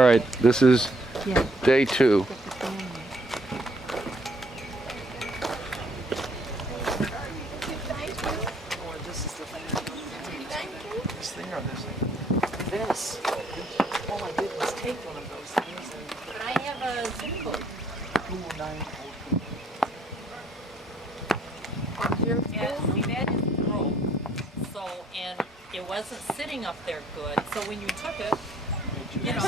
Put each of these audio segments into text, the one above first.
All right, this is day 2. This thing or this thing? This. All I did was take one of those things and... But I have a zip code. 209. Yeah, see, that is broke. So, and it wasn't sitting up there good. So when you took it, you know,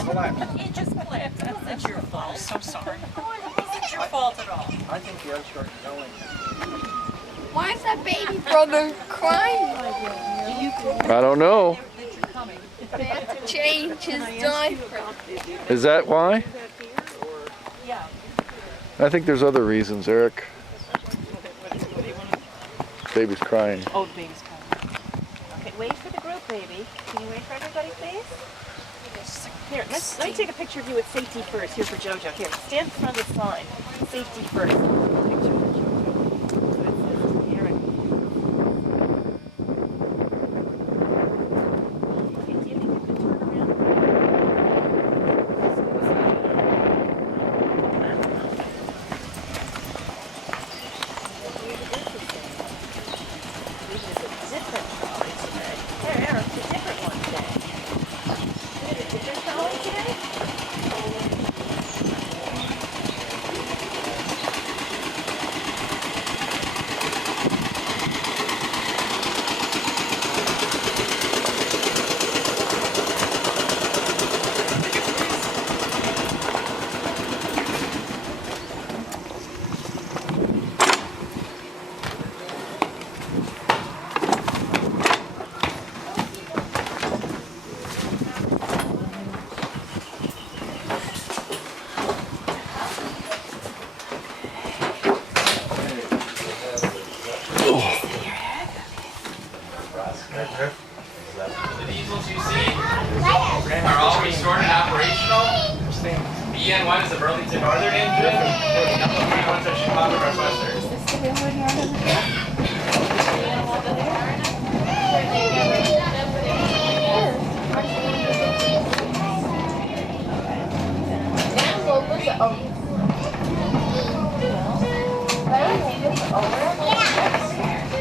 it just flipped. It wasn't your fault. So sorry. Oh, it wasn't your fault at all. I think the other short going. Why is that baby brother crying? I don't know. They have to change his diaper. Is that why? Yeah. I think there's other reasons, Eric. Baby's crying. Oh, the baby's coming. Okay, wait for the group, baby. Can you wait for everybody, please? Here, let me take a picture of you with safety first. Here for JoJo. Here, stand in front of the sign. Safety first. Picture of JoJo. So it says here and... Okay, do you think you could turn around? This is a different trolley today. There, Eric, it's a different one today. Is it a different trolley today? The diesels you see are all restored and operational. BN1 is the Burlington Northern engine. The other ones are Chicago Northwestern.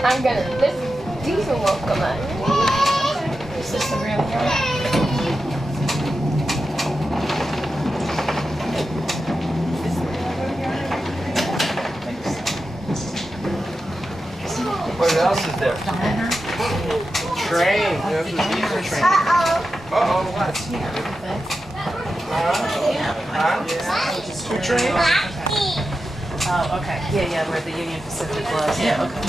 I'm gonna, this diesel will come out. Is this the real yard? What else is there? Train. There's a diesel train. Uh-oh, what? Huh? 2 trains? Oh, okay. Yeah, where the Union Pacific was. Yeah, okay.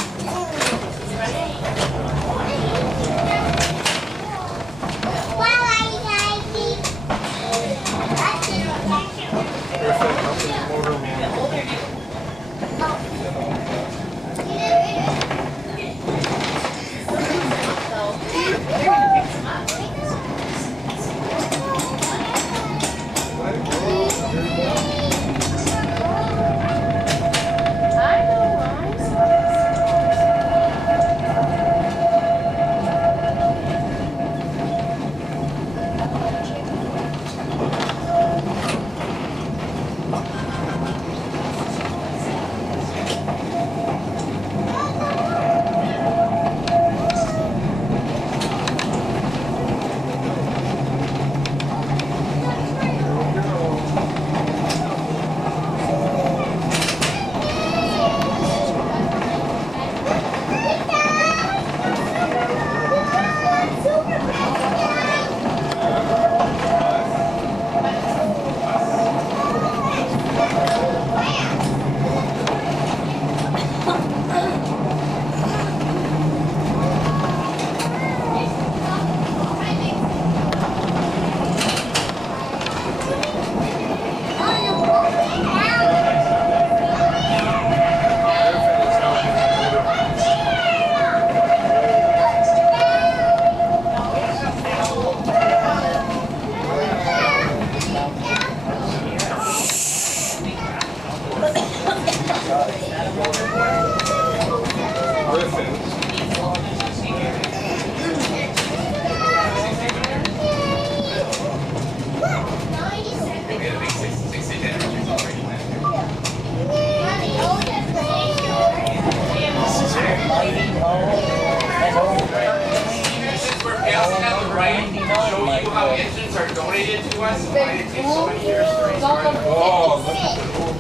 donated to us. Why did it take so many years to raise money? Oh, look at the old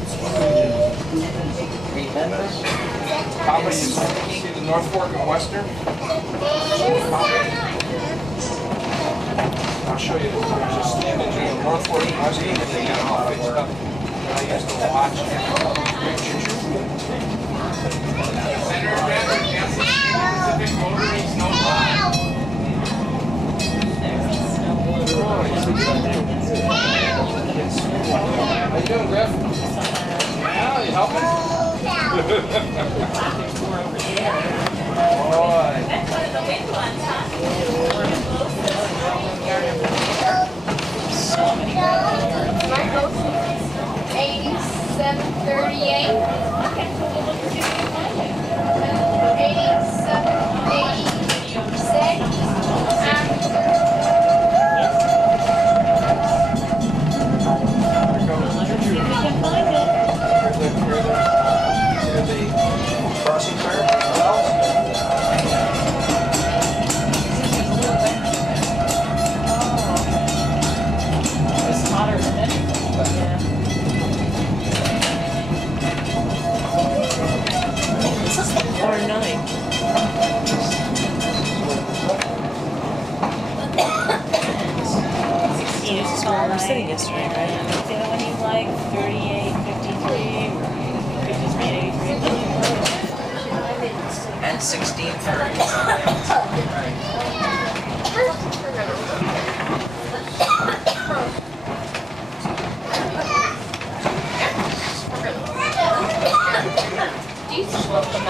How many you see the North Fork and Western? I'll show you. There's a standing in the North Fork and Western and they got all fixed up. I used to watch it. Senator Bradford, Kansas Pacific Motoring Snowplow. How you doing, Griff? Yeah, you helping? Boy. That's one of the big ones, huh? My motion is 8738. 'Here's the crossing card. It's hotter than anything. Or 9. This is where we were sitting yesterday, right? The other one you like 38, 53, or 53, 83. And 16 These welcome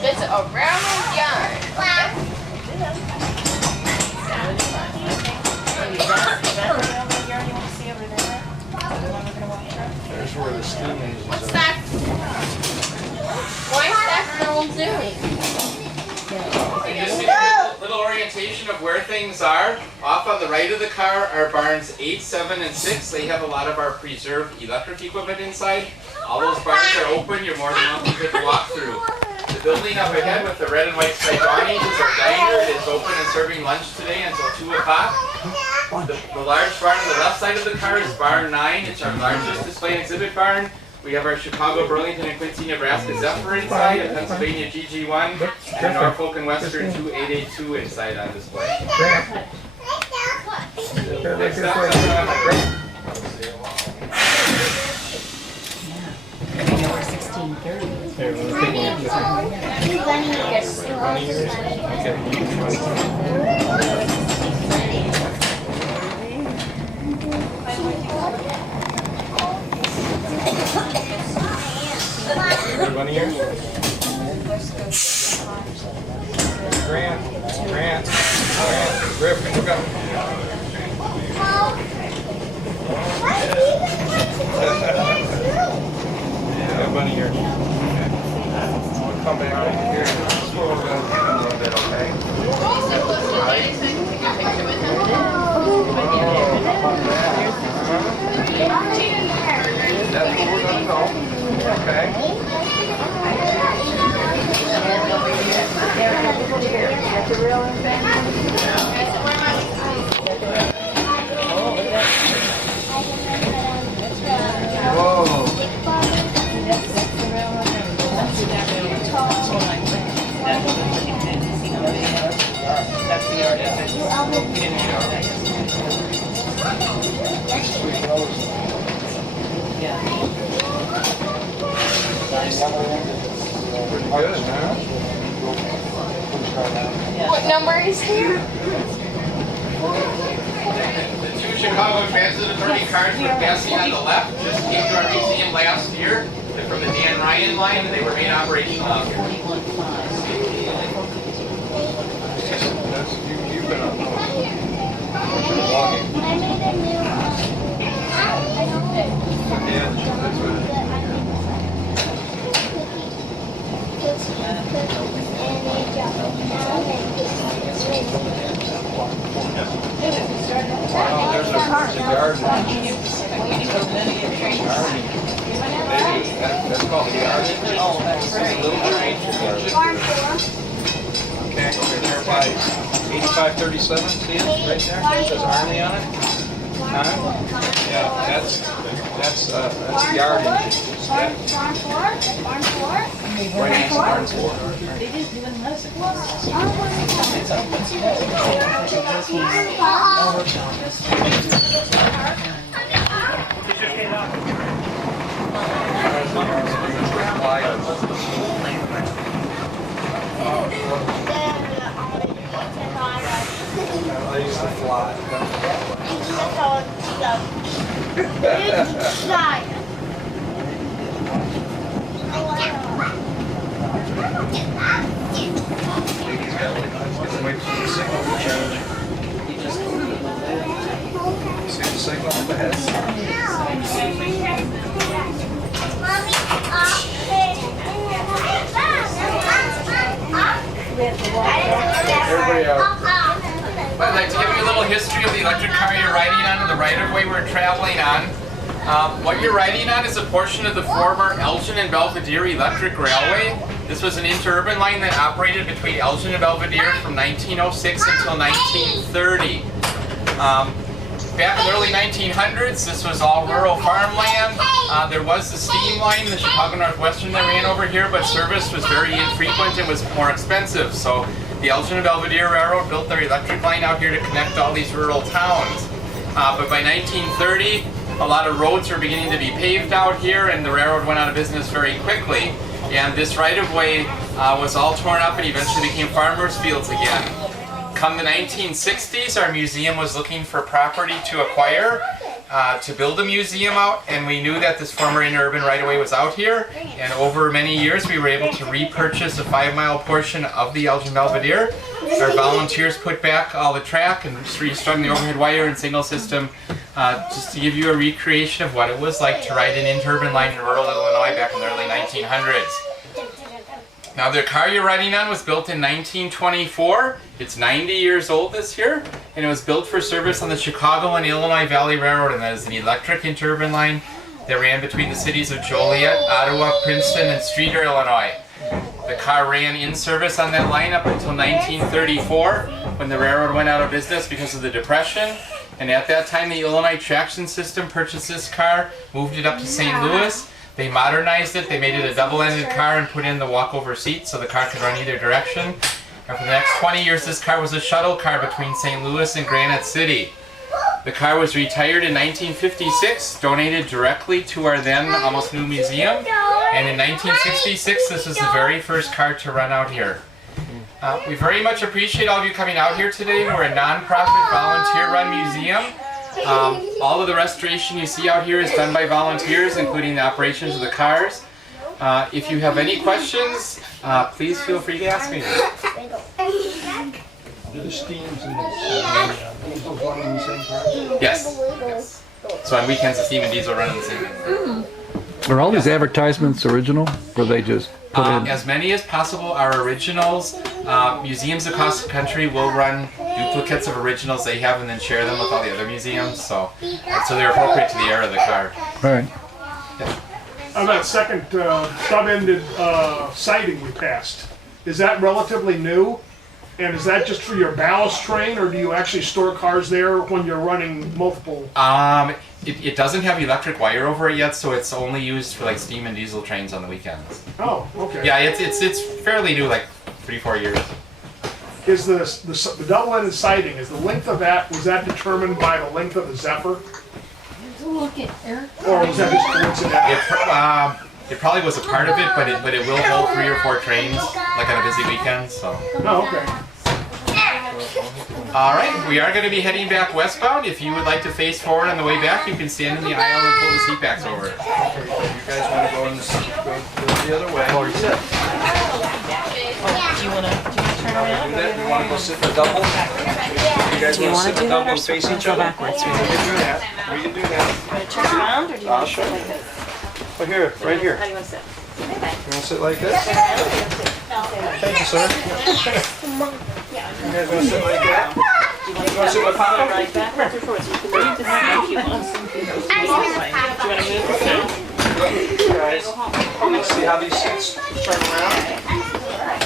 visit around the yard. There's where the steam engines What's are. that? Why is that girl doing? And just to give you a little orientation of where things are, off on the right of the car are barns 8, 7, and 6. They have a lot of our preserved electric equipment inside. All those barns are open. You're more than welcome to take a walk through. The building up ahead with the red and white striped awnings is our diner. It is open and serving lunch today until 2 o'clock. The large barn on the left side of the car is barn 9. It's our largest display and exhibit barn. We have our Chicago, Burlington, and Quincy, Nebraska Zephyr inside, a Pennsylvania GG1, and Norfolk and Western 2882 inside on display. Next up, Everybody here? Grant, Griff, look up. Everybody here. We'll come back over here. Slow down a little bit, okay? That's what we're gonna go. Okay. Whoa. That's the artist. We didn't know that Yeah. Pretty good, huh? What number is here? the 2 Chicago Transit Authority cars we're passing on the left just came to our museum last year. They're from the Dan Ryan line, and they were made operational out here. You've been on those. Walking. Yeah, that's what Wow, there's a garden. That's called the garden. Oh, that's right. Okay. 37, see it right there? It says Army on it. Huh? Yeah, that's the yard engine. See that? Right next to barn 4. I used to fly. Wait for the signal to change. See the signal up ahead? Everybody out. I'd like to give you a little history of the electric car you're riding on and the right-of-way we're traveling on. What you're riding on is a portion of the former Elgin and Belvedere Electric Railway. This was an interurban line that operated between Elgin and Belvedere from 1906 until 1930. Back in the early 1900s, this was all rural farmland. There was the steam line, the Chicago Northwestern, that ran over here, but service was very infrequent and was more expensive. So the Elgin and Belvedere Railroad built their electric line out here to connect all these rural towns. But by 1930, a lot of roads were beginning to be paved out here, and the railroad went out of business very quickly. And this right-of-way was all torn up and eventually became farmers' fields again. Come the 1960s, our museum was looking for property to acquire, to build a museum out, and we knew that this former interurban right-of-way was out here, and over many years we were able to repurchase a 5-mile portion of the Elgin Belvedere. Our volunteers put back all the track and restrung the overhead wire and signal system, just to give you a recreation of what it was like to ride an interurban line in rural Illinois back in the early 1900s. Now the car you're riding on was built in 1924. It's 90 years old this year, and it was built for service on the Chicago and Illinois Valley Railroad, and that is an electric interurban line that ran between the cities of Joliet, Ottawa, Princeton, and Streator, Illinois. The car ran in service on that line up until 1934, when the railroad went out of business because of the Depression. And at that time, the Illinois Traction System purchased this car, moved it up to St. Louis. They modernized it, they made it a double-ended car and put in the walkover seat so the car could run either direction. And for the next 20 years, this car was a shuttle car between St. Louis and Granite City. The car was retired in 1956, donated directly to our then almost new museum. And in 1966, this was the very first car to run out here. We very much appreciate all of you coming out here today. We're a non-profit, volunteer-run museum. All of the restoration you see out here is done by volunteers, including the operations of the cars. If you have any questions, please feel free to ask me. Do the steams and diesels run on the same car? Yes. So on weekends, the steam and diesel run in the same. Are all these advertisements original, or they just put in? As many as possible are originals. Museums across the country will run duplicates of originals they have and then share them with all the other museums. So they're appropriate to the era of the car. All right. That second stub-ended siding we passed, is that relatively new? And is that just for your ballast train, or do you actually store cars there when you're running multiple? It doesn't have electric wire over it yet, so it's only used for like steam and diesel trains on the weekends. Oh, okay. Yeah, it's fairly new, like 3-4 years. Is the double-ended siding, is the length of that, was that determined by the length of the Zephyr? Look at Eric. Or was that just coincidental? It probably was a part of it, but it will hold 3 or 4 trains, like on a busy weekend. So. Oh, okay. All right, we are going to be heading back westbound. If you would like to face forward on the way back, you can stand in the aisle and pull the seat backs over. You guys want to go in the seat, go the other way? Or sit. Do you want to turn around? Do that? You want to go sit in the double? You guys want to sit in the double and face each other? We can do that. We can do that. You want to turn around, or do you want to sit like this? Oh, here, right here. How do you want to sit? You want to sit like this? Thank you, sir. You guys want to sit like that? Do you want to sit with Papa? Right backwards or forwards? You can move the seat if you want. Do you want to move the seat? Guys, let's see how these seats turn around.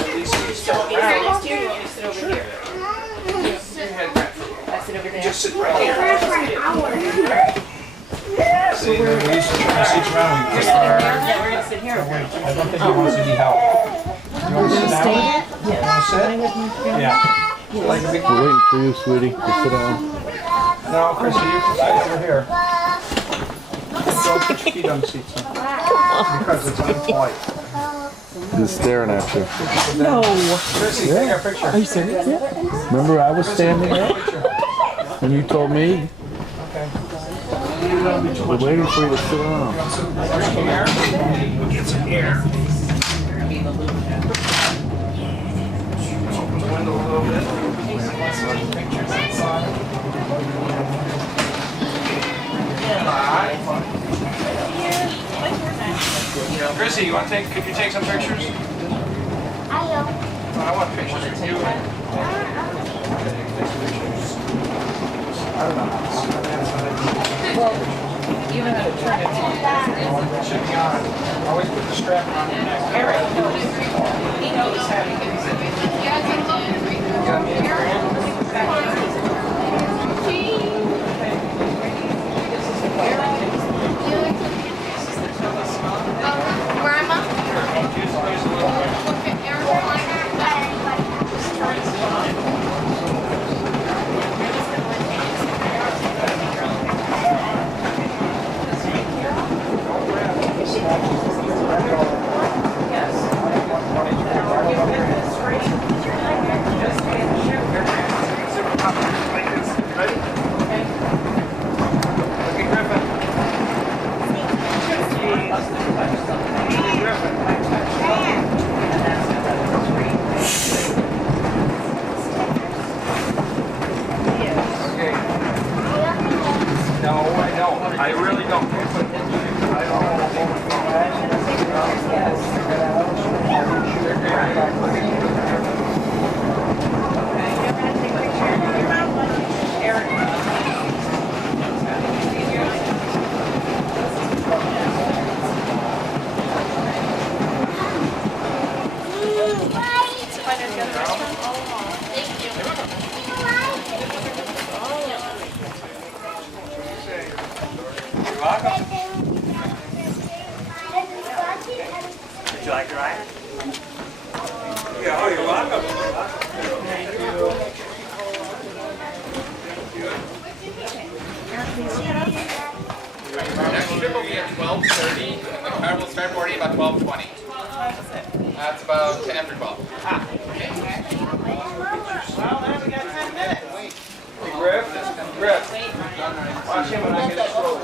These seats Do you turn want me to sit around. next to you, or do you want me to sit over here? just sit right here. See, then we used to turn the seats around. We just Yeah, we're gonna sit here. I don't think he wants to be helped. You want to sit down? You want to sit? Yeah. Like a big. We're waiting for you, sweetie, to sit down. No, Chrissy, you can sit over here. Don't put your feet on the seat, son. Because it's unpolite. Just staring at you. Chrissy, take a picture. Are you serious? Remember I was standing there and you told me? Okay. We're waiting for you to sit down. Get some air. Get some air. Open the window a little bit. Take some pictures inside. Chrissy, you want to take? Could you take some pictures? I want pictures of you. You know how to turn it on. It should be on. Always put the strap on your neck. Eric, he knows how to I really don't. You're welcome. Would you like to ride? Yeah, oh, you're welcome. Next trip will be at 12:30, and the car will start boarding about 12:20. That's about 10 after 12. Well, then we got 10 minutes. Hey, Griff, watch him when I get a stroke.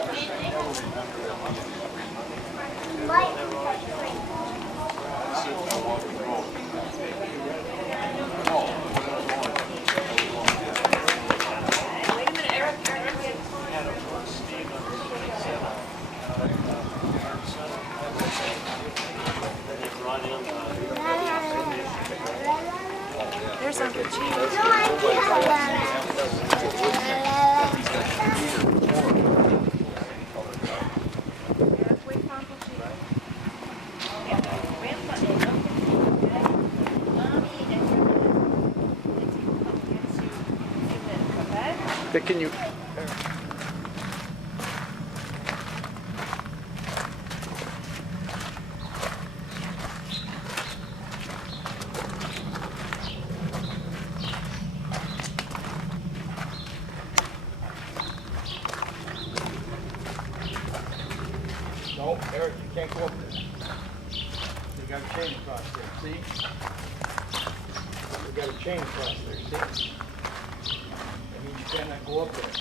There's Uncle Chief. Can you? No, Eric, you can't go up there. You got a chain across there, see? You got a chain across there, see? That means you cannot go up there.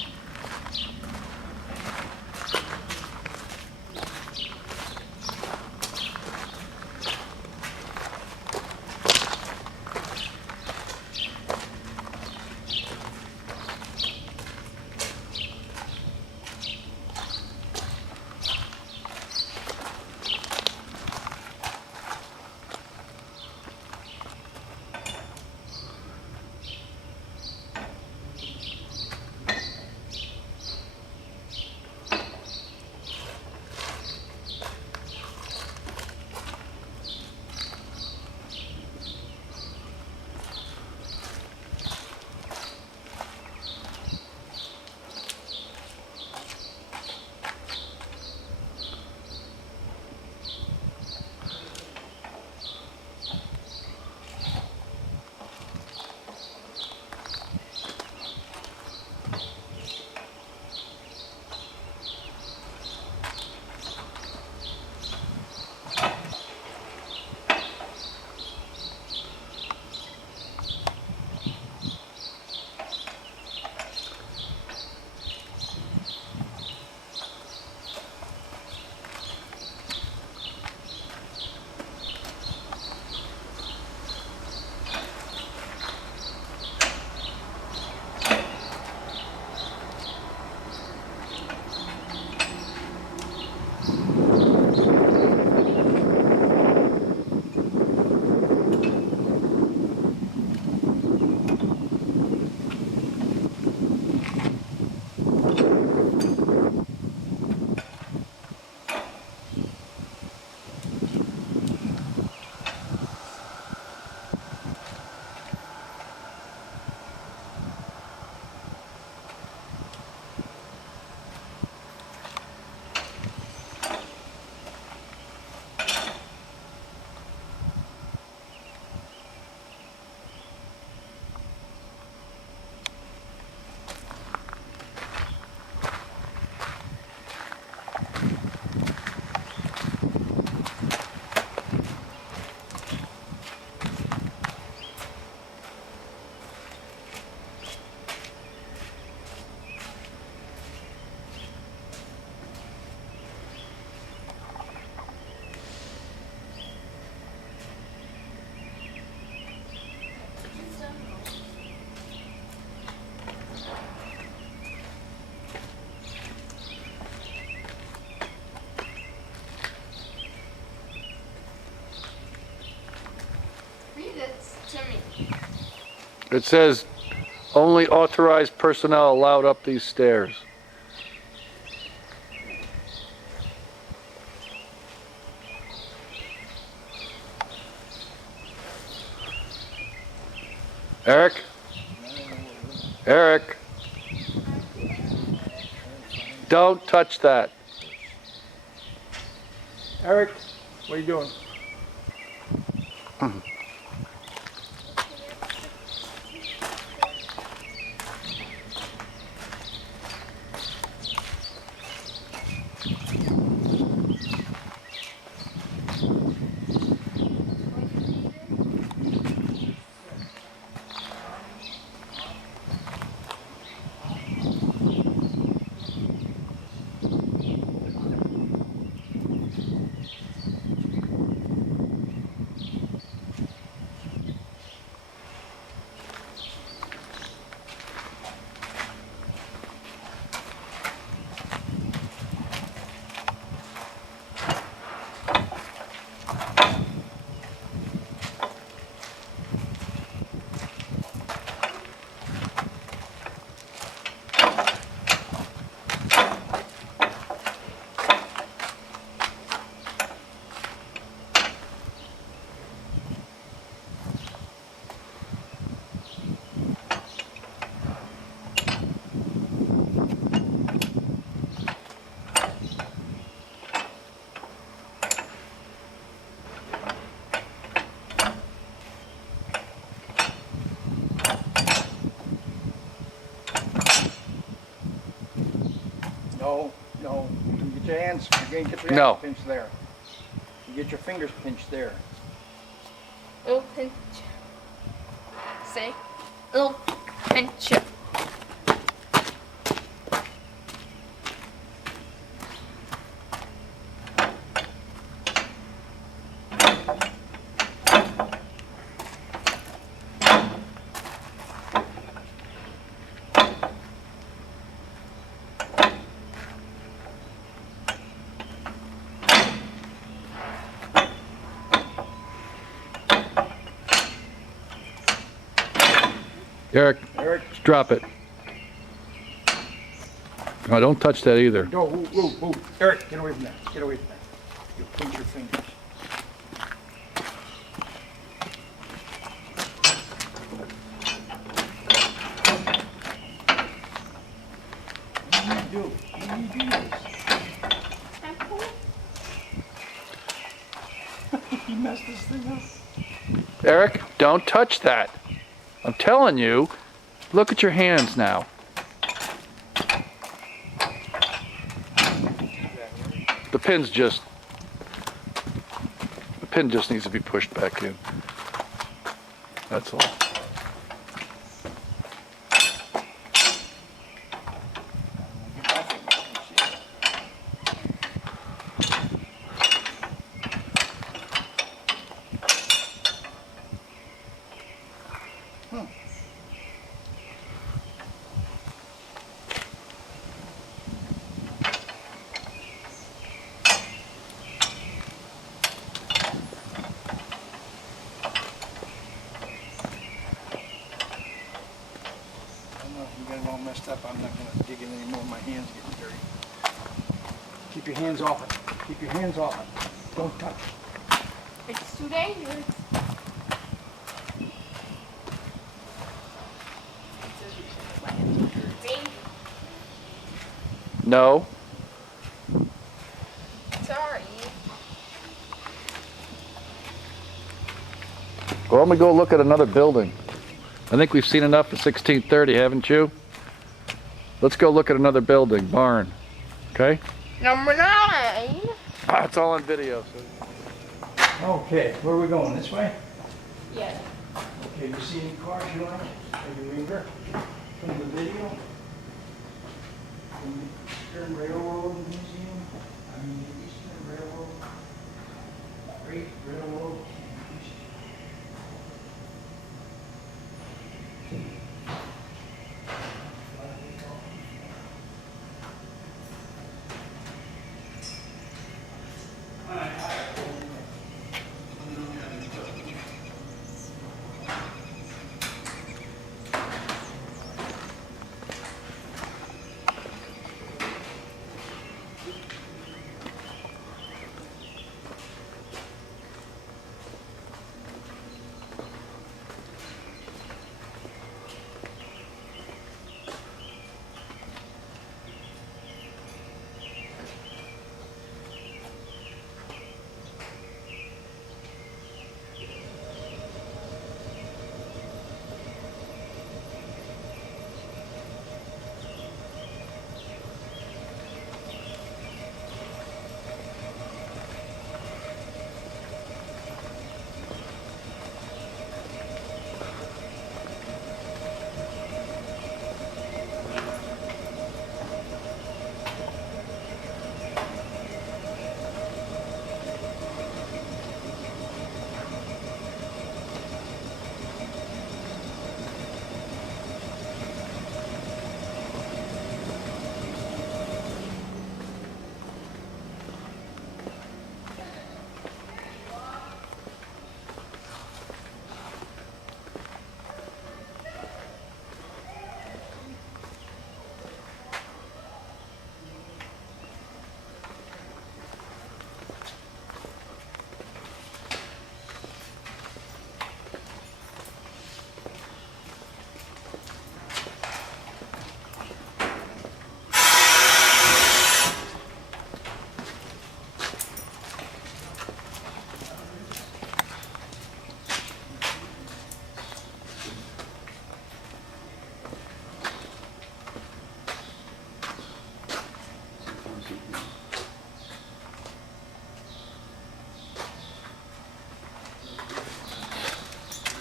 It says only authorized personnel allowed up these stairs. Eric? Eric? Don't touch that. Eric, what are you doing? No, no. You get your hands. You're gonna get your No. hands pinched there. You get your fingers pinched there. Little pinch. Say, little pinch. Eric, Eric, drop it. No, don't touch that either. no, whoa. Eric, get away from that. Get away from that. You pinch your fingers. What do you do? What do you do? He messed this thing up. Eric, don't touch that. I'm telling you, look at your hands now. The pin just needs to be pushed back in. That's all. You got it all messed up. I'm not gonna dig in anymore. My hands getting dirty. Keep your hands off it. Keep your hands off it. Don't touch. It's too dangerous. No. Sorry. Well, let me go look at another building. I think we've seen enough of 1630, haven't you? Let's go look at another building, barn. Okay? Number 9. Ah, it's all on video. So. Okay, where are we going? This way? Yeah. Okay, you see any cars you like? Or you remember from the video? From the Eastern Railroad Museum? I mean, the Eastern Railroad. Great Railroad.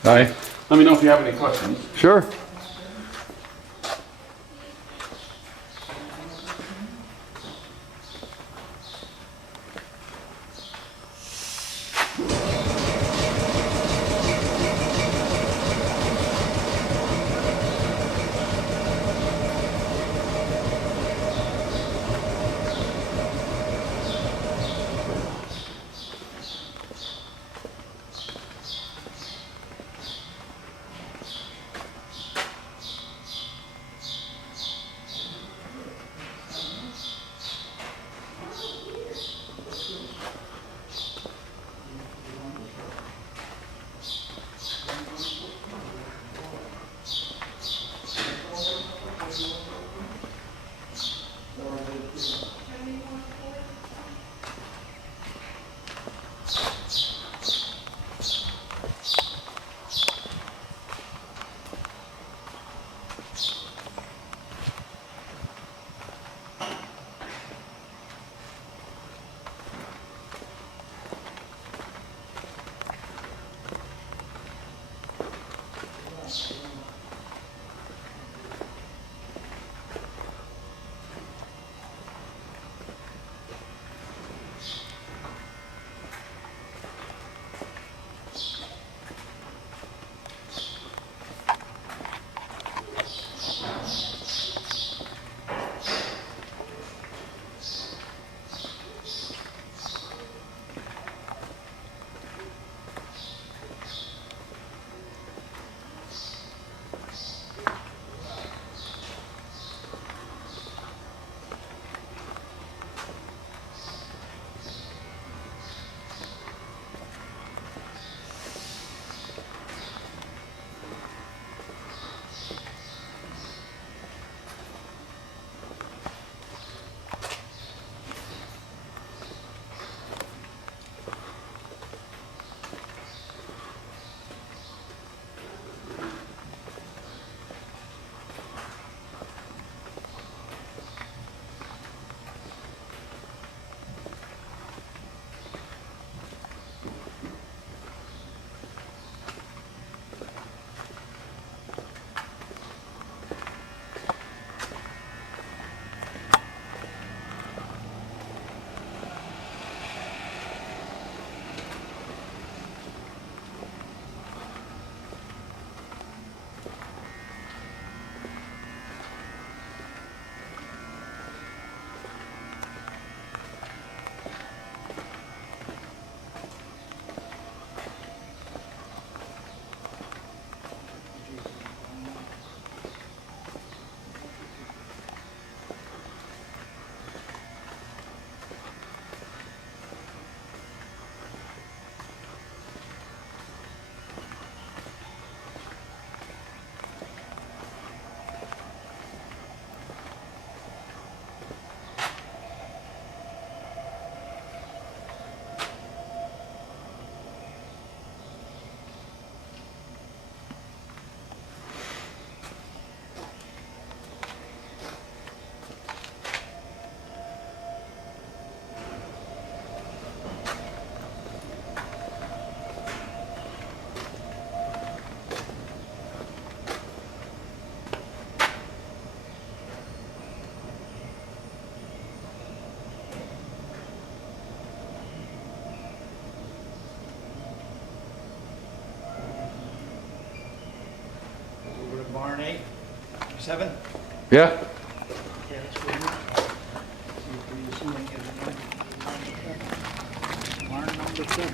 Aye. Let me know if you have any questions. Sure. Barn 8, 7. Yeah. Okay, let's go here. See if we can get it. Barn number 7.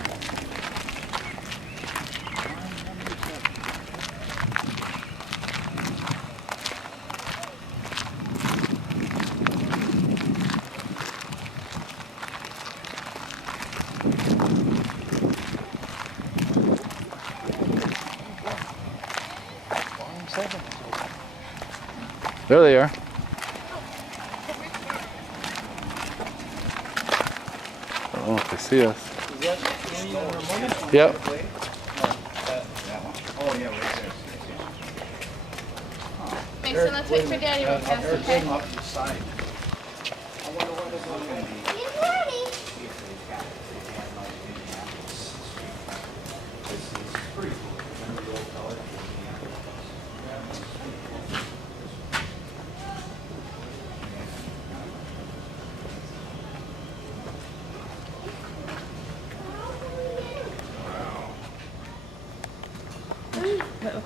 Barn number 7. There they are. I don't know if they see us. Yep. Mason, let's wait for Daddy real fast, okay? Off to the side. I wonder what is on there.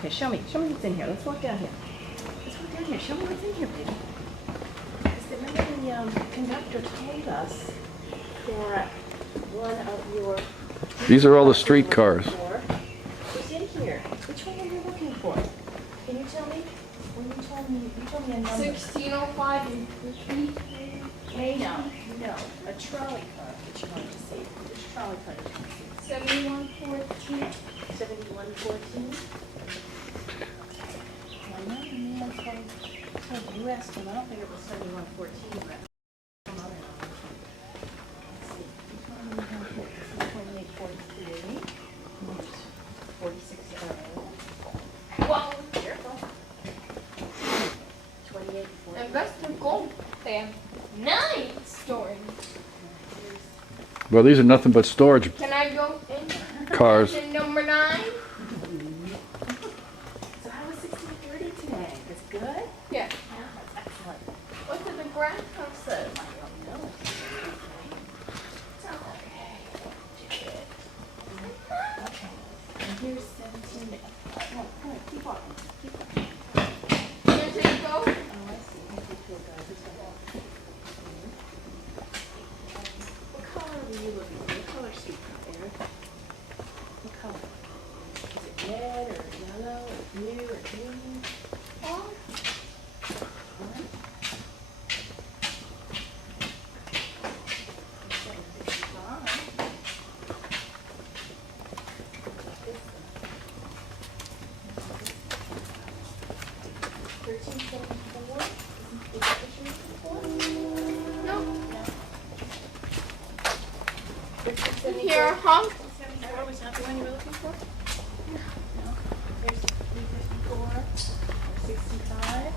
Okay, show me what's in here. Let's walk down here. Let's walk down here. Show me what's in here, baby. Because remember the conductor told us that one of your... These are all the street cars. What's in here? Which one are you looking for? Can you tell me? When you told me a number. 1605 and 3. No, a trolley car that you want to see. Which trolley car did you want to see? 7114. 7114? Well, no, the man told you asked him. I don't think it was 7114, but some other number. Let's see. Which one do we have here? This is 2843. 46. Well, Careful. 2843. and that's the gold. They have 9 storage. Well, these are nothing but storage Can I go in? cars. In number 9? So how was 1630 today? That's good? Yeah. Yeah, that's excellent. What did the grandpa say? I don't know. Okay. And here's 17. Come on, keep walking. Keep walking. Can I go? Oh, I see. Here's the field guide. Who's gonna walk? What color were you looking for? What color street car, Eric? What color? Is it red or yellow or blue or green? Oh, Orange? 765. This one. 1374? Is that what you're looking for? no. No. 1374? Here, huh? 74 was not the one you were looking for? No. There's 354 or 65.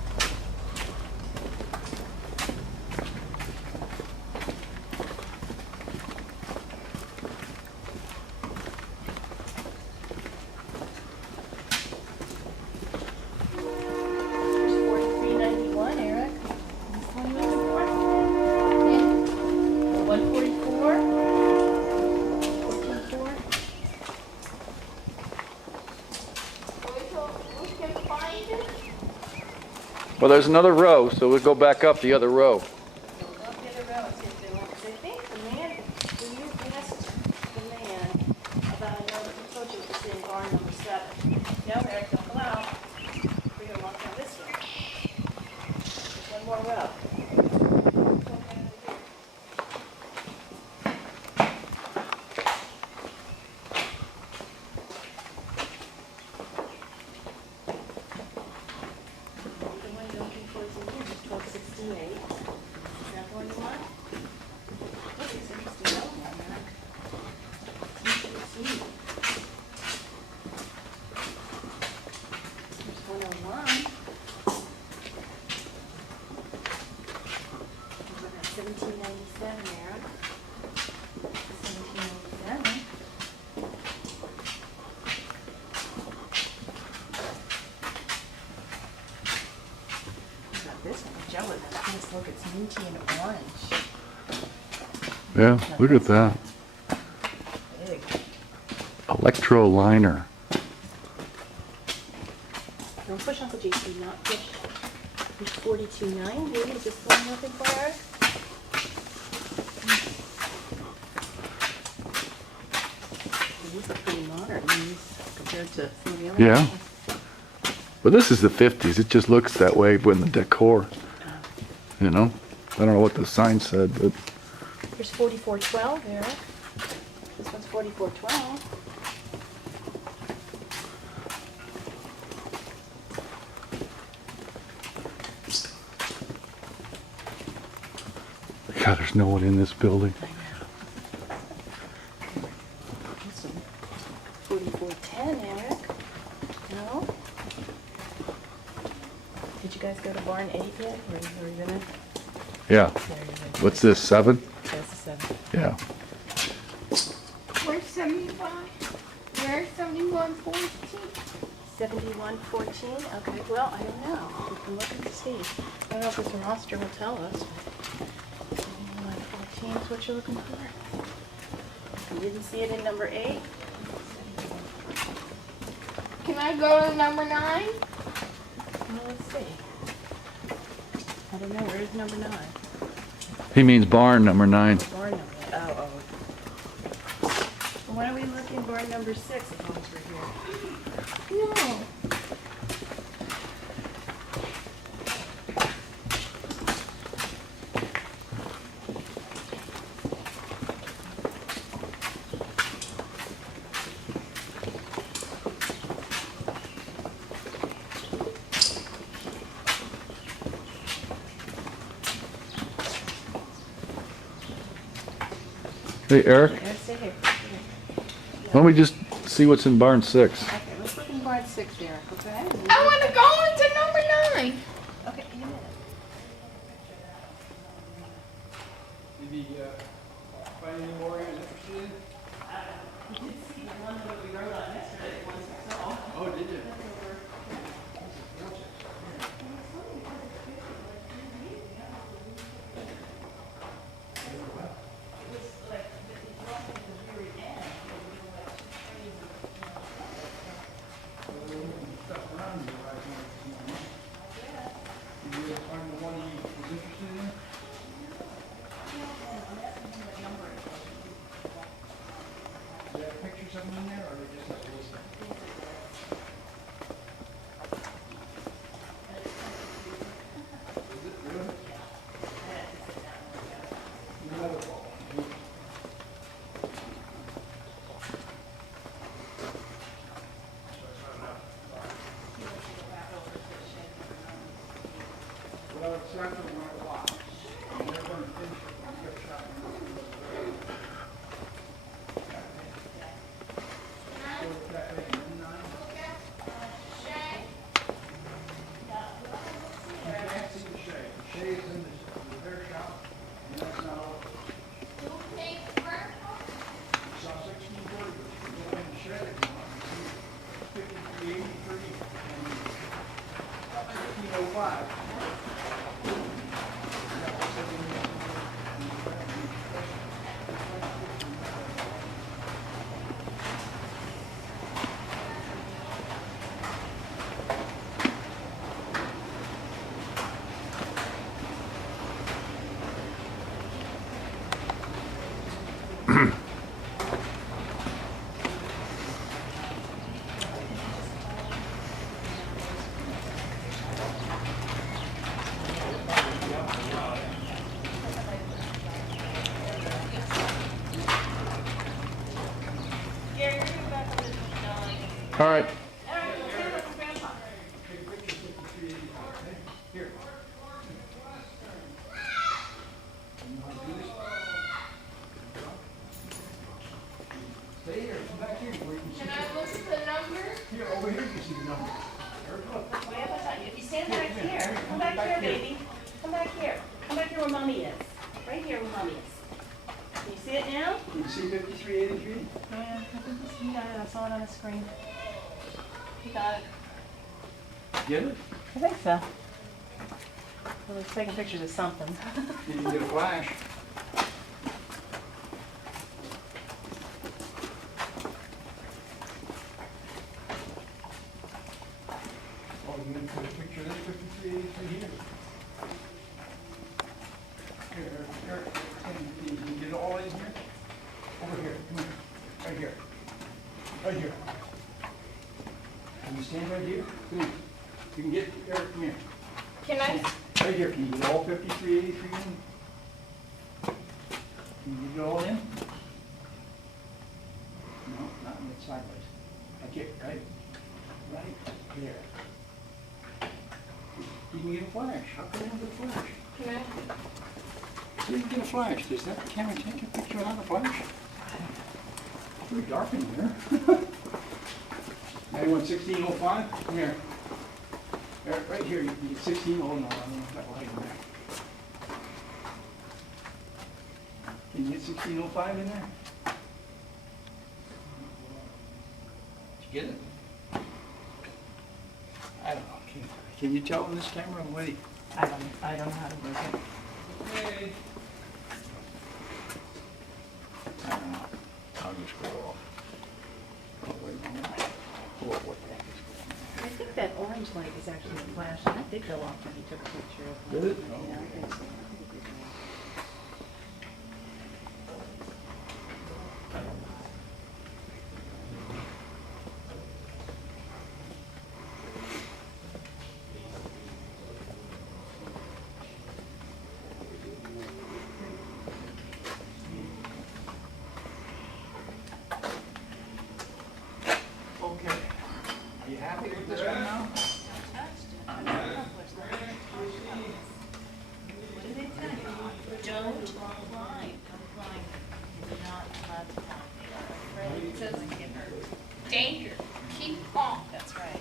There's 4391, Eric. This one you looking for? Yeah. 144? 144? Wait till we can find it. Well, there's another row, so we'll go back up the other row. Up the other row, see if they want, 'cause I think the man, when you asked the man about another, I told you it was in barn number 7. No, Eric, don't go out. We're gonna walk down this way. There's one more row. The one you're looking for is in here, it's 1268. Is that the one you want? Look, it's interesting yellow on that. There's 101. We've got 1797 there. 1797. What about this one? Joe, let's look, it's minty and orange. Yeah, look at that. Big. Electro liner. Don't push Uncle JC, not push. He's 4290. Is this the one you're looking for, Eric? These are pretty modern, these, compared to some of the other Yeah. ones. But this is the 50s. It just looks that way when the decor. You know? I don't know what the sign said, but Here's 4412, Eric. This one's 4412. God, there's no one in this building. I know. This one, 4410, Eric. No? Did you guys go to barn 8 yet? Or are you gonna? Yeah. There you go. What's this, 7? That's the 7. Yeah. Where's 75? Where's 7114? 7114? Okay, well, I don't know. We can look and see. I don't know if this roster will tell us. 7114 is what you're looking for. You didn't see it in number 8? Can Can I go to number 9? Let's see. I don't know, where's number 9? He means barn number 9. Barn number, oh. Well, why don't we look in barn number 6 as long as we're here? No. Hey, Eric, Yeah, stay here. why don't we just see what's in barn 6? Okay, let's look in barn 6, Derek, okay? I want to go into number 9. Okay, in a minute. Did he find any more he was interested in? You did see the one that we wrote on yesterday, 160. Oh, did you? Well, it's not going to run a lot. And they're going to finish it when you get shot. All right. Stay here, come back here where you can see. Can I look at the number? Here, over here you can see the number. Eric, look. Way up on top. If you stand back here, come back here, baby. Come back here. Come back here where mommy is. Right here where mommy is. Can you see it now? Can you see 5383? Yeah, I think you got it. I saw it on the screen. You got it. Get it? I think so. Well, it's taking pictures of something. You can get a flash. Oh, you can put a picture of this 5383 here. Here, you can get it all in here. Over here, come here, right here. Right here. Can you stand right here? Come here. You can get, Eric, come here. Can I? Right here, can you get all 5383 in? Can you get it all in? No, not in it, sideways. Like here, right? Right there. You can get a flash. How come you don't get a flash? Can I? You can get a flash. Does that camera take a picture without a flash? It's pretty dark in here. Anyone 1605? Come here. Right here, you get 16. Oh no, I don't know if that light in there. Can you get 1605 in there? Did you get it? I don't know. Can you tell on this camera? Wait. I don't know how to work it. Hey. I don't know. I'll just go off. Oh, wait a minute. Oh, what the heck is I think that orange light is actually a flash. That did go off when he took a picture of it. Did it? Yeah, I think so. Okay. Are you happy with this one now? What did they tell you? Don't climb. You're not allowed to climb. It says get hurt. Danger. Keep on. That's right.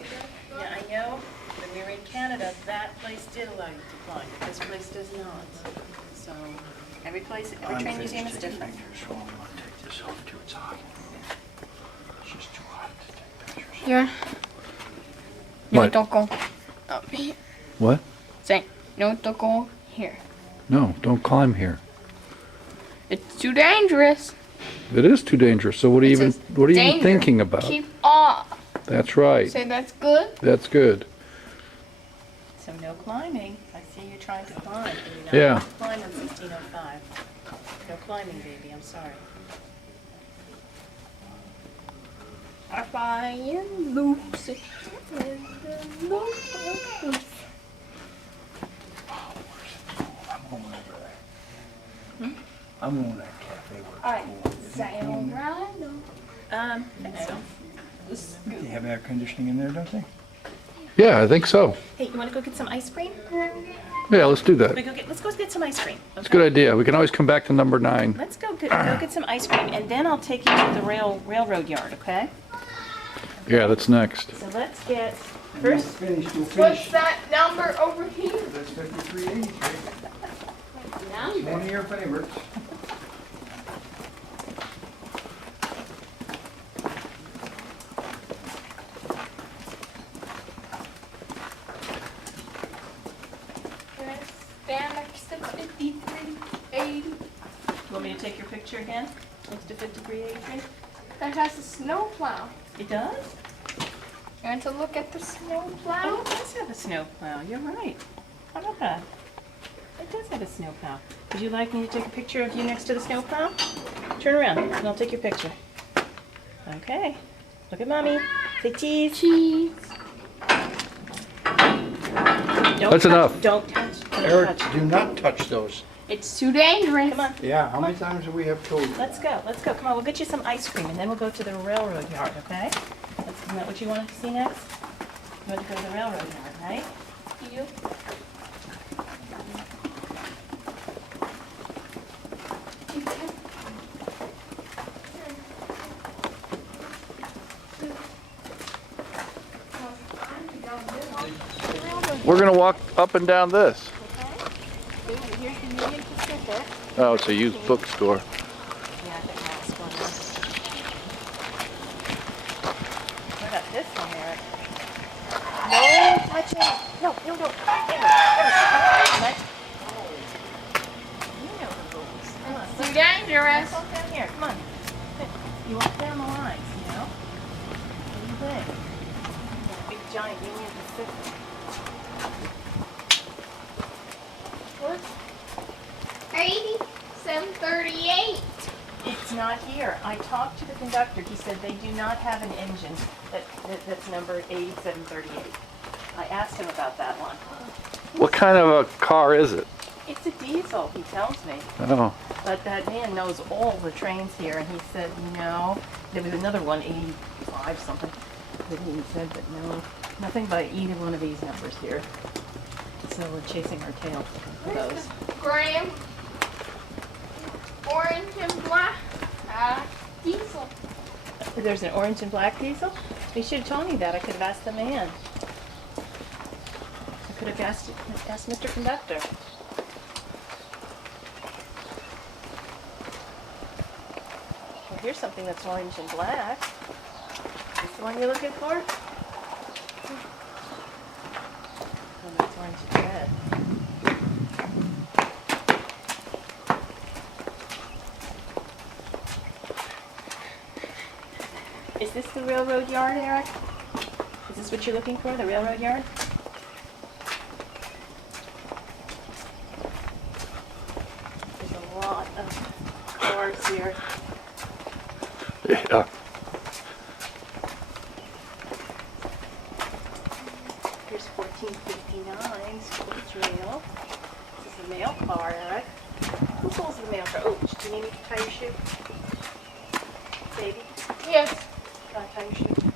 Yeah, I know, when we were in Canada, that place did allow you to climb, but this place does not. So, every place, every train museum is different. So I'm gonna take this off too, it's hot. It's just too hot to take pictures. Yeah. No, What? don't go up here. What? Say, no, don't go here. No, don't climb here. It's too dangerous. It is too dangerous. So what are you It even says what are you even danger. thinking about? Keep off. That's right. Say that's good. That's good. So no climbing. I see you trying to climb. You're not Yeah. allowed to climb on 1605. No climbing, baby, I'm sorry. I find loops. I'm going over there. I'm going to that cafe where Alright, it's cool. sound right. They have air conditioning in there, don't they? Yeah, I think so. Hey, you wanna go get some ice cream? Yeah, let's do that. Let's go get some ice cream. It's a good idea. We can always come back to number 9. Let's go get some ice cream, and then I'll take you to the railroad yard, okay? Yeah, that's next. So let's get, We'll first, finish, we'll What's finish. that number over here? That's 5380. One of your favorites. Hispanic 5380. you want me to take your picture again? Next to 5383? That has a snow plow. It does? You want to look at the snow Oh, plow? it does have a snow plow, you're right. How about that? It does have a snow plow. Would you like me to take a picture of you next to the snow plow? Turn around, and I'll take your picture. Okay. Look at mommy. Say cheese. Cheese. Don't That's touch- enough. Don't touch. Don't Eric, touch. do not touch those. It's too dangerous. Come on. Yeah, how many times have we have told you? Let's go. Let's go. Come on. We'll get you some ice cream, and then we'll go to the railroad yard. Okay? Isn't that what you wanted to see next? You want to go to the railroad yard, right? You. We're going to walk up and down this. Here's the Union Pacific. Oh, it's a used bookstore. Yeah, I think that's one. What about this one, Eric? No touching. No. Eric. Let. You know the rules. Come on. Too dangerous. Walk down here. Come on. You walk down the lines, you know? What do you think? Big giant Union Pacific. What? 8738. It's not here. I talked to the conductor. He said they do not have an engine that's numbered 8738. I asked him about that one. What kind of a car is it? It's a diesel, he tells me. Oh, But that man knows all the trains here, and he said, no. There was another one, 85 something, that he said, but no, nothing by either one of these numbers here. So we're chasing our tail for those. Graham. Orange and black. Diesel. There's an orange and black diesel? You should have told me that. I could have asked the man. I could have asked Mr. Conductor. Well, here's something that's orange and black. Is this the one you're looking for? Oh, that's orange and red. Is this the railroad yard, Eric? Is this what you're looking for, the railroad yard? There's a lot of cars here. Yeah. Here's 1459 School Trail. This is the mail car, Eric. Who pulls the mail car? Oh, do you need me to tie your shoe? Baby, Yes. can I tie your shoe?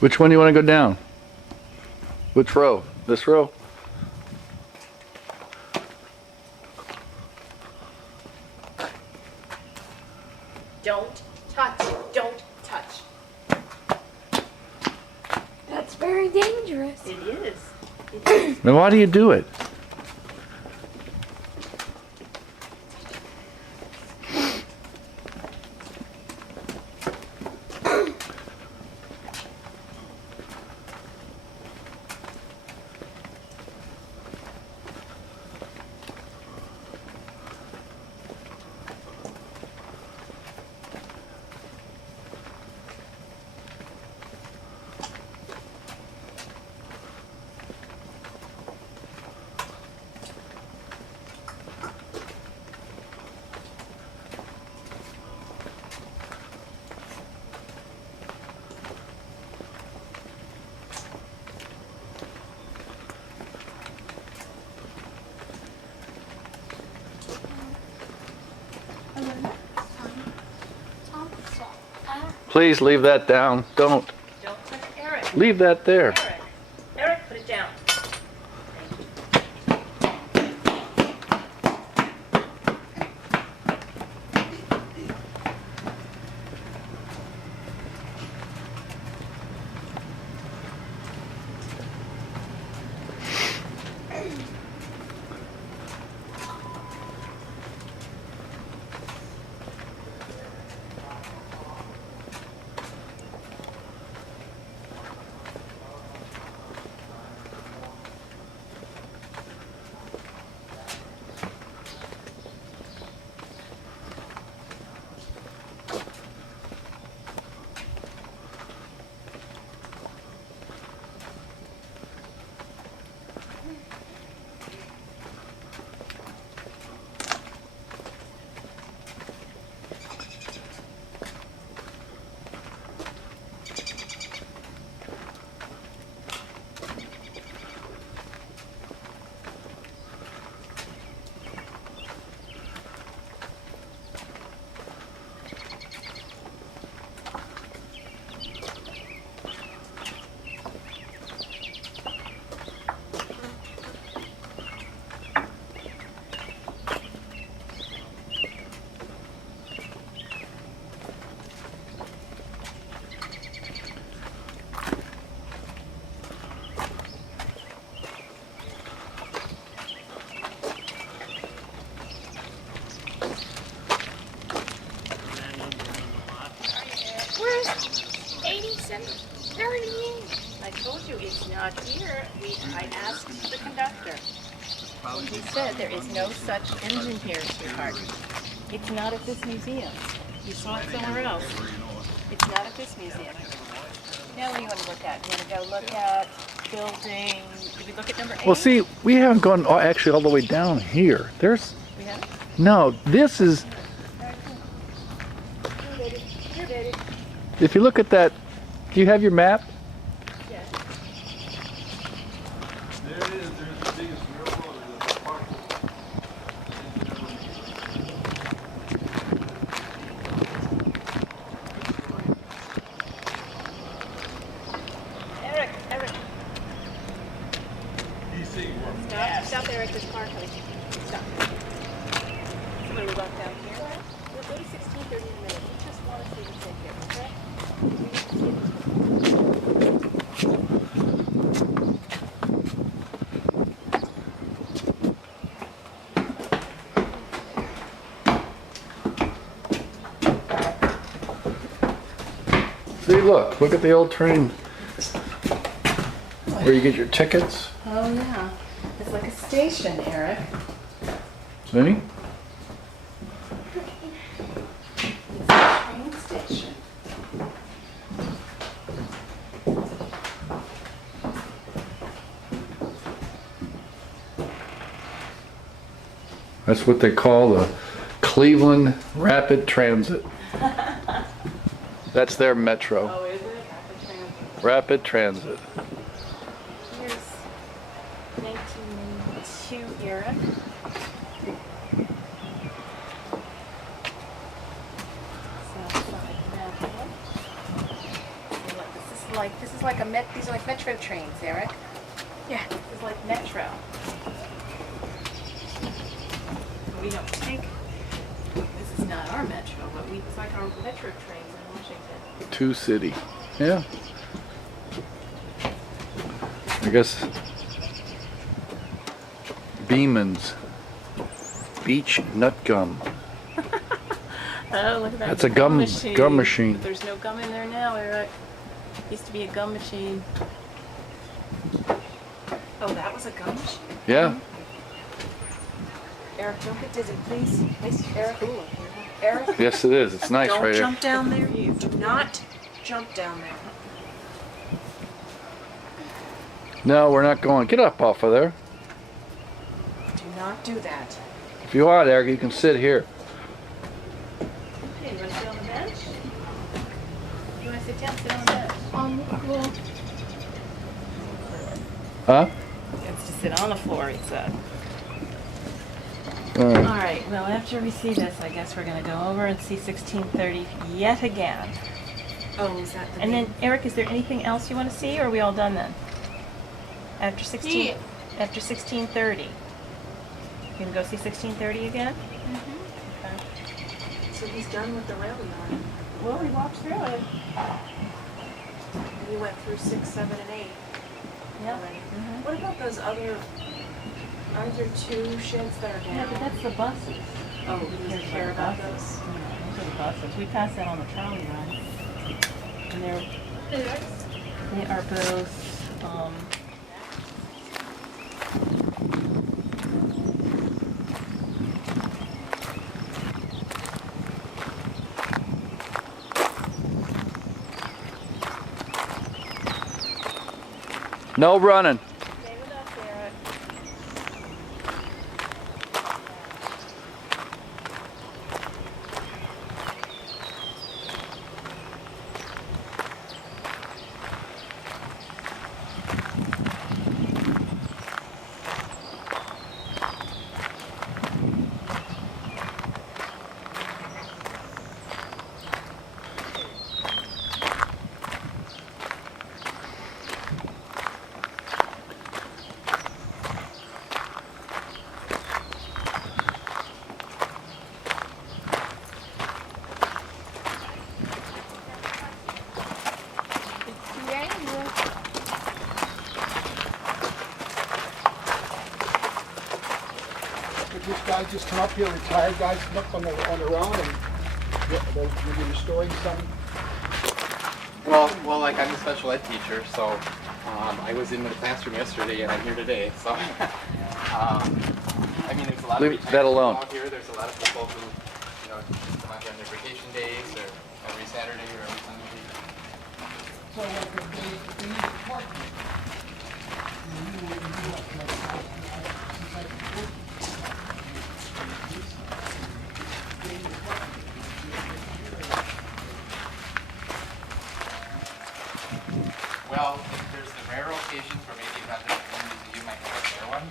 Which one do you want to go down? Which row? This row? Don't touch, don't touch. That's very dangerous. It is. It is. Then why do you do it? Please leave that down. Don't. Don't touch Eric. Leave that there. Eric. Eric, put it down. Where's 8738? I told you it's not here. I asked the conductor. And he said there is no such engine here, sweetheart. It's not at this museum. You saw it somewhere else. It's not at this museum. Now what do you want to look at? You want to go look at building, did we look at number 8? Well, see, we haven't gone actually all the way down here. There's, We haven't? no, this is, Here, baby. if you look at that, do you have your map? Yes. There it is, there's the big Stop. Stop there at this car, honey. Stop. Somebody will walk down here. We'll go to 16:30 in a minute. We just want to see what's in here, okay? We need to see See, look at the old train where you get your tickets. Oh, yeah. It's like a station, Eric. See? It's a train station. That's what they call the Cleveland Rapid Transit. That's their metro. Oh, is it? Rapid Transit. Here's 1992 Eric. This is like these are like metro trains, Eric. Yeah, this is like Metro. We don't take, this is not our Metro, but it's like our Metro trains in Washington. Two City. Yeah. I guess Beeman's Beach Nut Gum. Oh, look at that. That's a gum machine. But there's no gum in there now, Eric. Used to be a gum machine. Oh, that was a gum machine? Yeah. Eric, don't get dizzy, please. Eric. Eric. Yes, it is. It's nice Don't right jump down there. You do not jump down there. here. No, we're not going. Get up off of there. Do not do that. If you want, Eric, you can sit here. Hey, you want to sit on the bench? You want to sit down? Sit on the bench. On the floor. Huh? It's to sit on the floor, he said. All right. All right, well, after we see this, I guess we're going to go over and see 1630 yet again. Oh, is that the And then, Eric, is there anything else you want to see, or are we all done then? After 16, Yeah. after 1630. You gonna go see 1630 again? So he's done with the rail yard. Well, we walked through it. We went through 6, 7, and 8 Yep. already. What about those other, aren't there 2 sheds that are down? Yeah, but that's the buses. Oh, we Here's didn't care the about buses. those? Yeah, those are the buses. We passed that on the trolley ride. And they are both, No running. stay with us, Eric. Did these guys just come up here, retired guys come up on their own and maybe restoring some? Well, like I'm a special ed teacher, so I was in the classroom yesterday and I'm here today. So, I mean, there's a lot of Leave retired that people alone. out here. There's a lot of people who, come out here on their vacation days or every Saturday or every Sunday. So like if they need a parking, you would do like, since I Well, if there's the rare occasions where maybe you have the opportunity, you might have a spare one.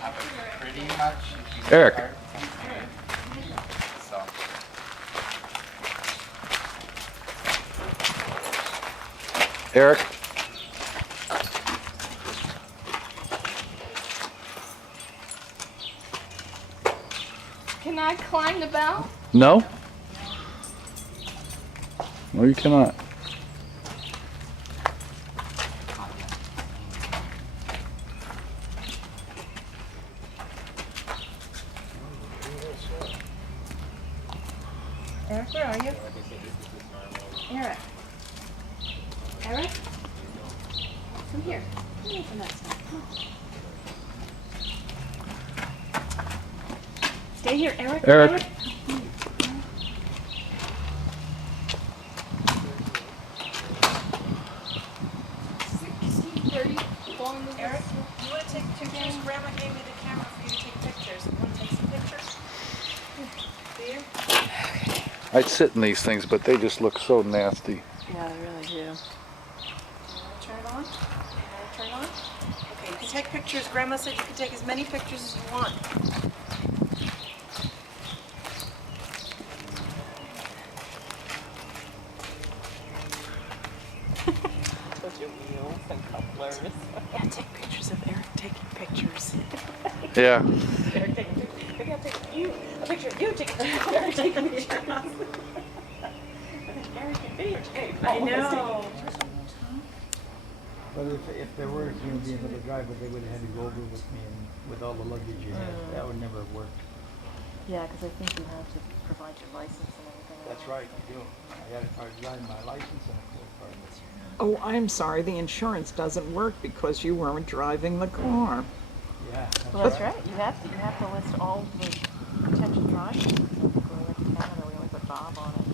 But pretty much, if you Eric. start, so. Eric. I climb the bell? No? No, you cannot. Eric, where are you? Eric. Eric? Come here. Come here from that side. Come on. Stay here, Eric. Eric. Eric, you want to take pictures? Grandma gave me the camera for you to take pictures. You want to take some pictures? Do you? I'd sit in these things, but they just look so nasty. Yeah, they really do. You want to turn it on? You want to turn it on? Okay, you can take pictures. Grandma said you can take as many pictures as you want. Those are wheels and couplers. Yeah, take pictures of Eric taking pictures. Yeah. Eric taking pictures. Maybe I'll take you a picture of you taking pictures. Eric taking pictures. Eric can videotape. I know. But if there were going to be another driver, they would have had to go over with me and with all the luggage you had. That would never have worked. Yeah, because I think you have to provide your license and everything. That's right, you do. I had a car design, my license and a full car. Oh, I'm sorry, the insurance doesn't work because you weren't driving the car. Yeah. Well, that's right. You have to list all the potential drivers. I think we went to Canada, we only put Bob on it.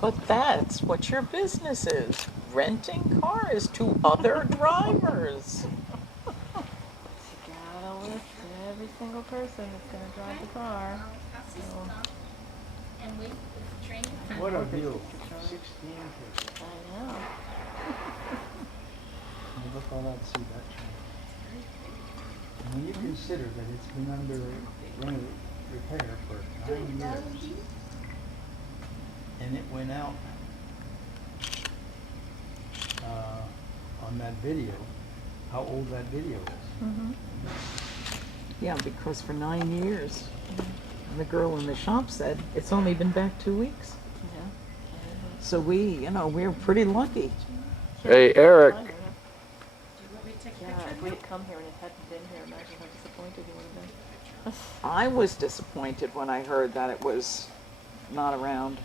But that's what your business is, renting cars to other drivers. You gotta list every single person that's gonna drive the car. So, And wait for the train to come. What a view. 16 pictures. I know. Never thought I'd see that train. And when you consider that it's been under repair for 9 years, and it went out on that video, how old that video is. Yeah, because for 9 years, and the girl in the shop said it's only been back 2 weeks. Yeah. So we're pretty lucky. Hey, Eric. Do you want me to take a picture? If we had come here and it hadn't been here, imagine how disappointed you would have been. I was disappointed when I heard that it was not around.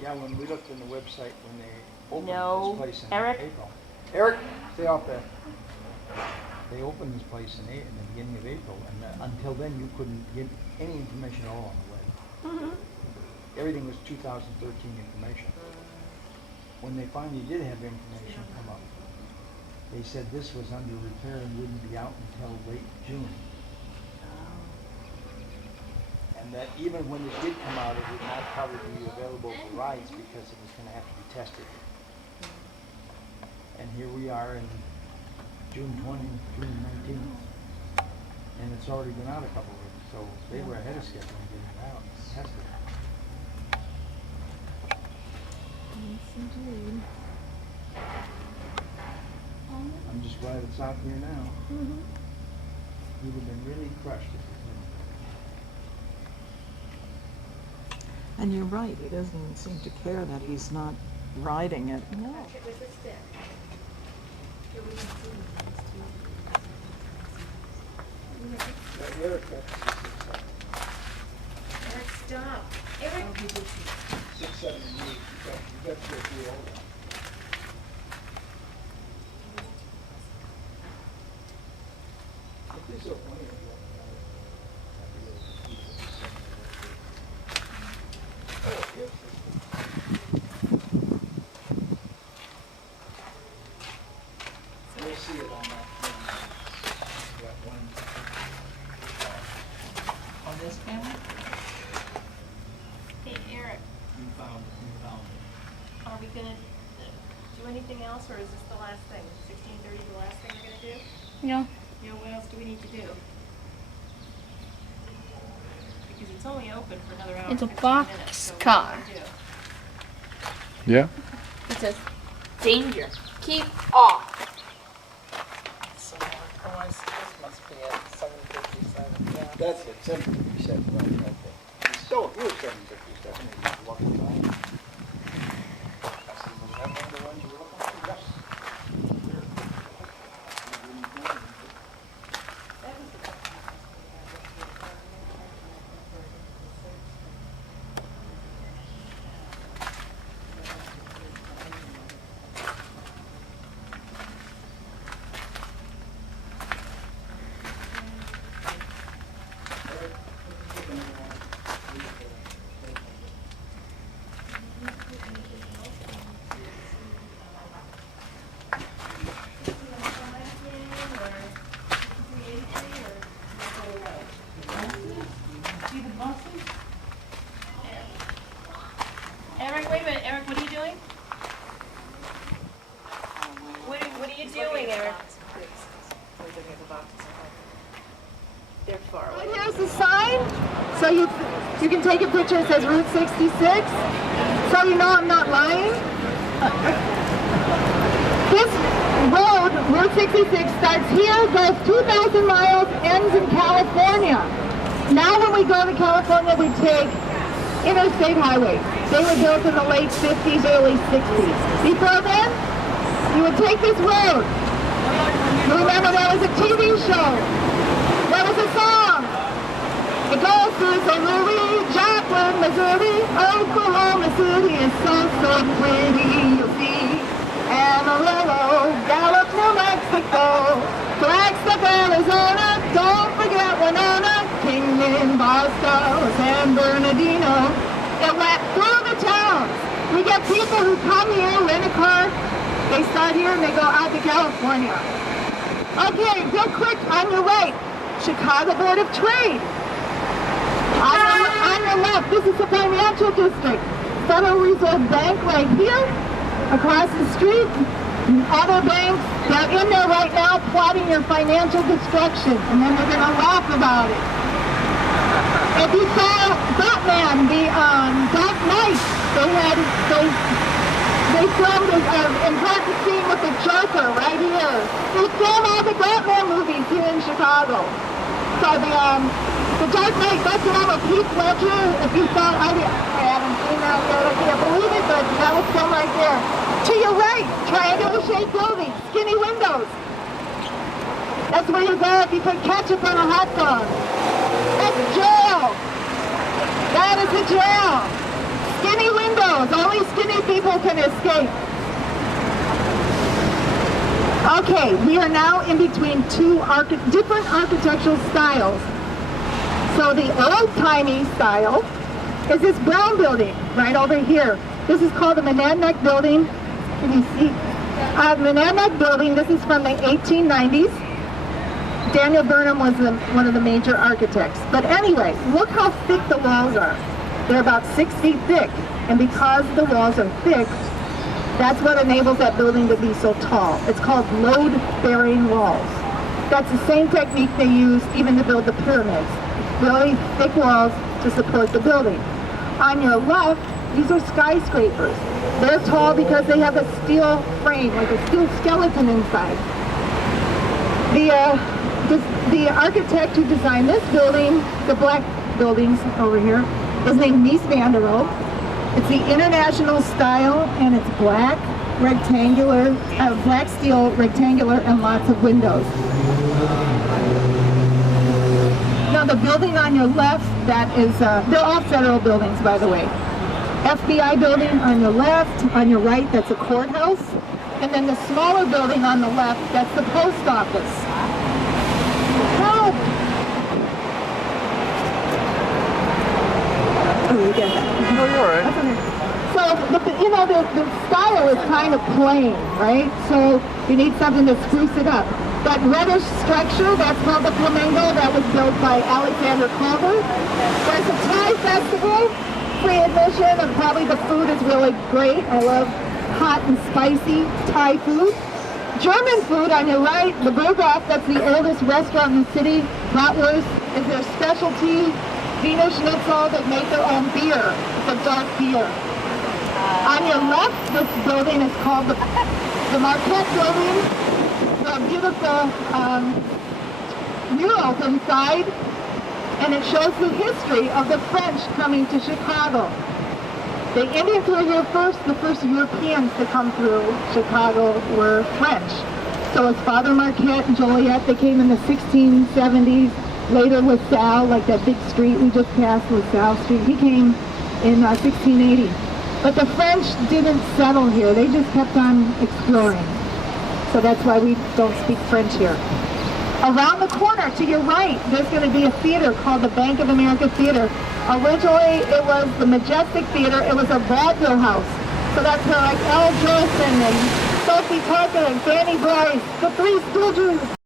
Yeah, when we looked in the website when they opened No. this place in Eric? April. Eric, stay off there. They opened this place in the beginning of April, and until then you couldn't get any information at all on the web. Everything was 2013 information. When they finally did have information come up, they said this was under repair and wouldn't be out until late June. And that even when it did come out, it would not probably be available for rides because it was going to have to be tested. And here we are in June 19th, and it's already been out a couple of weeks, so they were ahead of schedule in getting it out, tested. Yes, indeed. I'm just glad it's out here now. We would have been really crushed if it didn't. And you're right, he doesn't seem to care that he's not riding it. No. Eric, Eric, stop. Eric. 6, 7, and 8. You got to go through all that. It's so funny. We'll see it on that. That one. On this camera? Hey, Eric, You found it. are we gonna do anything else, or is this the last thing? 16:30 the last thing we're gonna do? Yeah. You know, what else do we need to do? Because it's only open for another hour. It's a and 15 box minutes, so what car. do we do? Yeah? It says, danger. Keep off. So, must be at 7:57, yeah. That's it, 757, right, okay. It's still, it was 757, if you look at that. I said, was that one of the ones you were looking for? Yes. Eric, wait a minute. Eric, what are you doing? What are you doing, Eric? They're far away. Here's the sign, so you can take a picture that says Route 66, so you know I'm not lying. This road, Route 66, starts here, goes 2,000 miles, ends in California. Now when we go to California, we take interstate highways. They were built in the late 50s, early 60s. Before then, you would take this road. You remember there was a TV show. There was a song. It goes through St. Louis, Joplin, Missouri, Oklahoma City is so, so pretty, you'll see. Amarillo, Gallup, New Mexico, Flagstaff, Arizona, don't forget Winona, Kingman, Boston, San Bernardino. It went through the towns. We get people who come here, rent a car, they start here and they go out to California. Okay, real quick, on your right, Chicago Board of Trade. On your left, this is the financial district. Federal Reserve Bank right here, across the street. Other banks, they're in there right now plotting your financial destruction, and then they're going to laugh about it. If you saw Batman, the Dark Knight, they filmed an important scene with the Joker right here. They film all the Batman movies here in Chicago. So the Dark Knight, that's the one with Heath Ledger. If you thought, I haven't seen that yet, I can't believe it, but that was filmed right there. To your right, triangular-shaped building, skinny windows. That's where you go if you put ketchup on a hot dog. That's jail. That is a jail. Skinny windows. Only skinny people can escape. Okay, we are now in between two different architectural styles. So the old-timey style is this brown building right over here. This is called the Monadnock Building. Can you see? Monadnock Building, this is from the 1890s. Daniel Burnham was one of the major architects. But anyway, look how thick the walls are. They're about 6 feet thick. And because the walls are thick, that's what enables that building to be so tall. It's called load-bearing walls. That's the same technique they use even to build the pyramids. Really thick walls to support the building. On your left, these are skyscrapers. They're tall because they have a steel frame, like a steel skeleton inside. The architect who designed this building, the black buildings over here, is named Mies van der Rohe. It's the international style, and it's black, rectangular, black steel, rectangular, and lots of windows. Now the building on your left, that is, they're all federal buildings, by the way. FBI building on your left, on your right, that's a courthouse. And then the smaller building on the left, that's the post office. Help! Oh, you get that. Oh, you're all right. So, you know, the style is kind of plain, right? So you need something to spruce it up. That reddish structure, that's called the Flamingo, that was built by Alexander Culver. There's a Thai festival, free admission, and probably the food is really great. I love hot and spicy Thai food. German food on your right, the Burghoff, that's the oldest restaurant in the city. Bratwurst is their specialty. Wiener Schnitzel, that make their own beer. It's a dark beer. On your left, this building is called the Marquette Building. The beautiful murals inside, and it shows the history of the French coming to Chicago. The Indians were here first. The first Europeans to come through Chicago were French. So it's Father Marquette and Joliet. They came in the 1670s. Later with Sal, like that big street we just passed was Sal Street. He came in 1680. But the French didn't settle here. They just kept on exploring. So that's why we don't speak French here. Around the corner to your right, there's going to be a theater called the Bank of America Theater. Originally, it was the Majestic Theater. It was a vaudeville house. So that's where like Al Jolson and Sophie Tucker and Fanny Bryce, the Three Stooges,